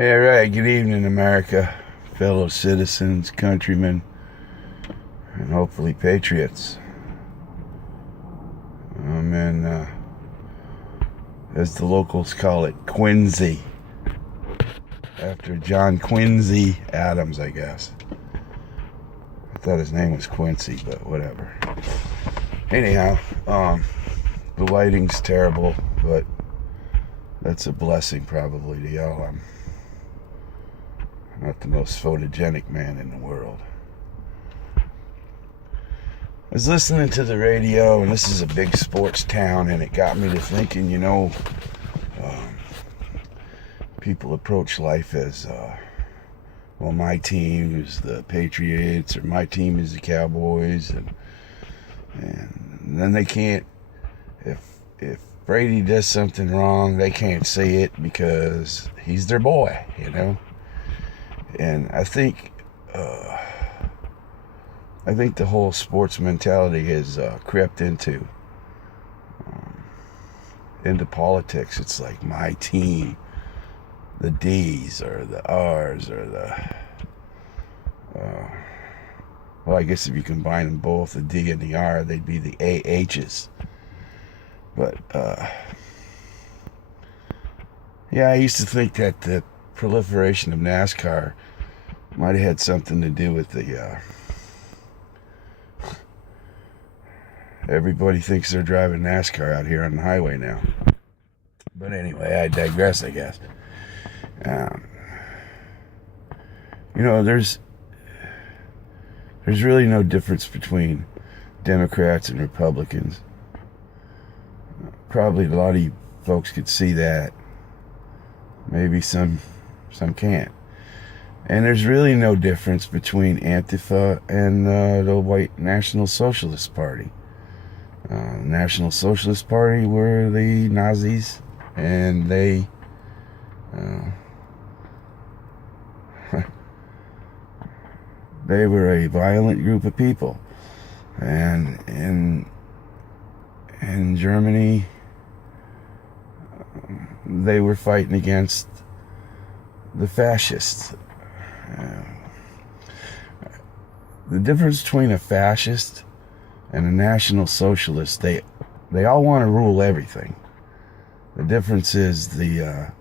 All right, good evening, America, fellow citizens, countrymen, and hopefully patriots. I'm in, as the locals call it, Quincy, after John Quincy Adams, I guess. I thought his name was Quincy, but whatever. Anyhow, the lighting's terrible, but that's a blessing probably to y'all. I'm not the most photogenic man in the world. I was listening to the radio, and this is a big sports town, and it got me to thinking, people approach life as, well, my team is the Patriots, or my team is the Cowboys, and then they can't, if Brady does something wrong, they can't say it because he's their boy, And I think the whole sports mentality has crept into politics. It's like my team, the D's or the R's or well, I guess if you combine them both, the D and the R, they'd be the AH's. But yeah, I used to think that the proliferation of NASCAR might have had something to do with the everybody thinks they're driving NASCAR out here on the highway now. But anyway, I digress, I guess. There's really no difference between Democrats and Republicans. Probably a lot of you folks could see that. Maybe some can't. And there's really no difference between Antifa and the White National Socialist Party. National Socialist Party were the Nazis, and they they were a violent group of people. And in Germany, they were fighting against the fascists. The difference between a fascist and a National Socialist, they all want to rule everything. The difference is the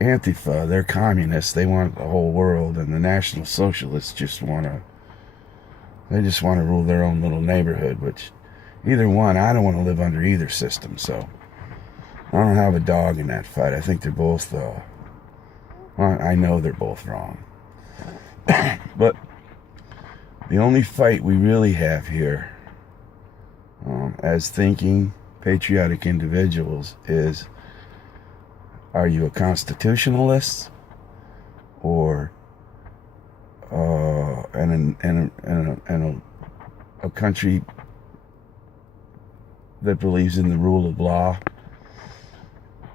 Antifa, they're communists, they want the whole world, and the National Socialists just want to rule their own little neighborhood, which either one, I don't want to live under either system, so I don't have a dog in that fight. I think they're both, I know they're both wrong. But the only fight we really have here, as thinking, patriotic individuals, is, are you a constitutionalist or a country that believes in the rule of law?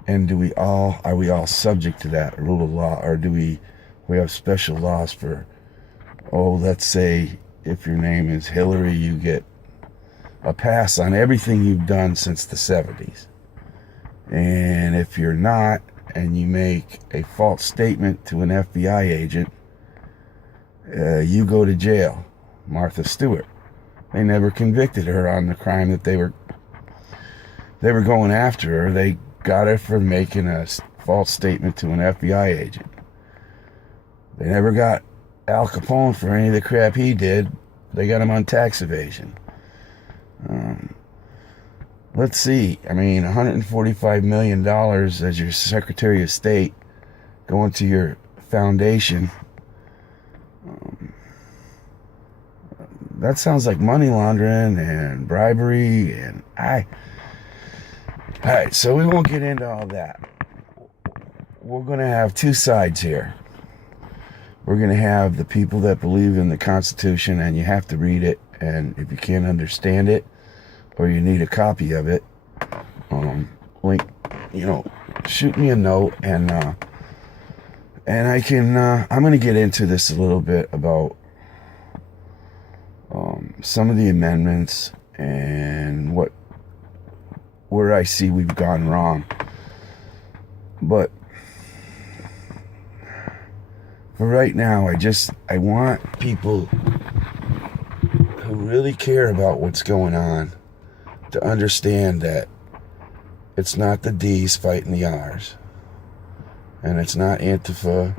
And are we all subject to that rule of law, or do we have special laws for, let's say if your name is Hillary, you get a pass on everything you've done since the 70s. And if you're not, and you make a false statement to an FBI agent, you go to jail. Martha Stewart. They never convicted her on the crime that they were going after her. They got her for making a false statement to an FBI agent. They never got Al Capone for any of the crap he did. They got him on tax evasion. Let's see. I mean, $145 million as your Secretary of State going to your foundation. That sounds like money laundering and bribery, and Alright, so we won't get into all that. We're going to have two sides here. We're going to have the people that believe in the Constitution, and you have to read it, and if you can't understand it, or you need a copy of it, shoot me a note, and I can, I'm going to get into this a little bit about some of the amendments and where I see we've gone wrong. But for right now, I want people who really care about what's going on to understand that it's not the D's fighting the R's, and it's not Antifa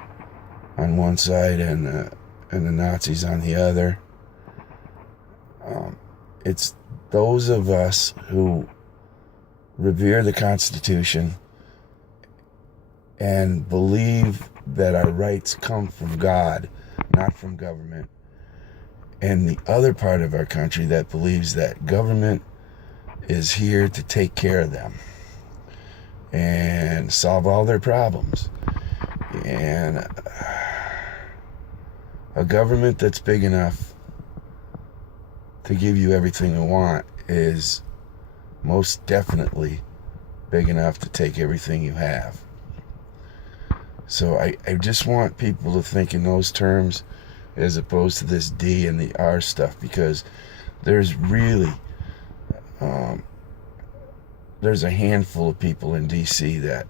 on one side and the Nazis on the other. It's those of us who revere the Constitution and believe that our rights come from God, not from government, and the other part of our country that believes that government is here to take care of them and solve all their problems. And a government that's big enough to give you everything you want is most definitely big enough to take everything you have. So I just want people to think in those terms as opposed to this D and the R stuff, because there's really there's a handful of people in DC that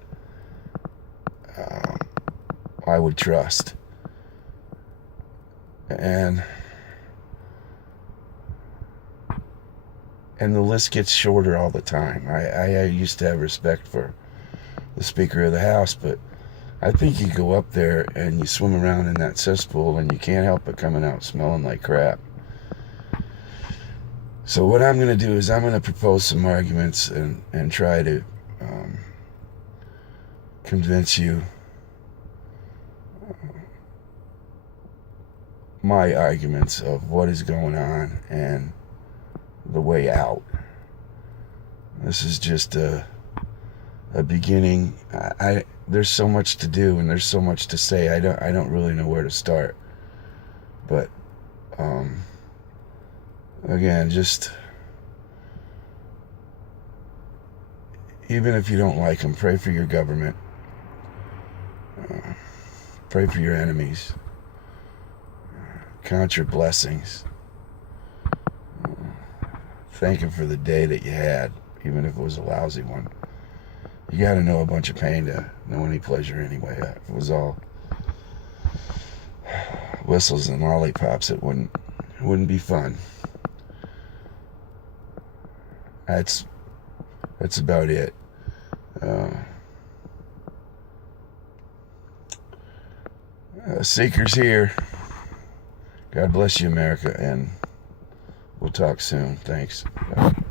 I would trust, and the list gets shorter all the time. I used to have respect for the Speaker of the House, but I think you go up there and you swim around in that cesspool and you can't help but coming out smelling like crap. So what I'm going to do is I'm going to propose some arguments and try to convince you my arguments of what is going on and the way out. This is just a beginning. There's so much to do and there's so much to say. I don't really know where to start. But again, just even if you don't like them, pray for your government. Pray for your enemies. Count your blessings. Thank him for the day that you had, even if it was a lousy one. You got to know a bunch of pain to know any pleasure anyway. If it was all whistles and lollipops, it wouldn't be fun. That's about it. Seekers here. God bless you, America, and we'll talk soon. Thanks. Bye.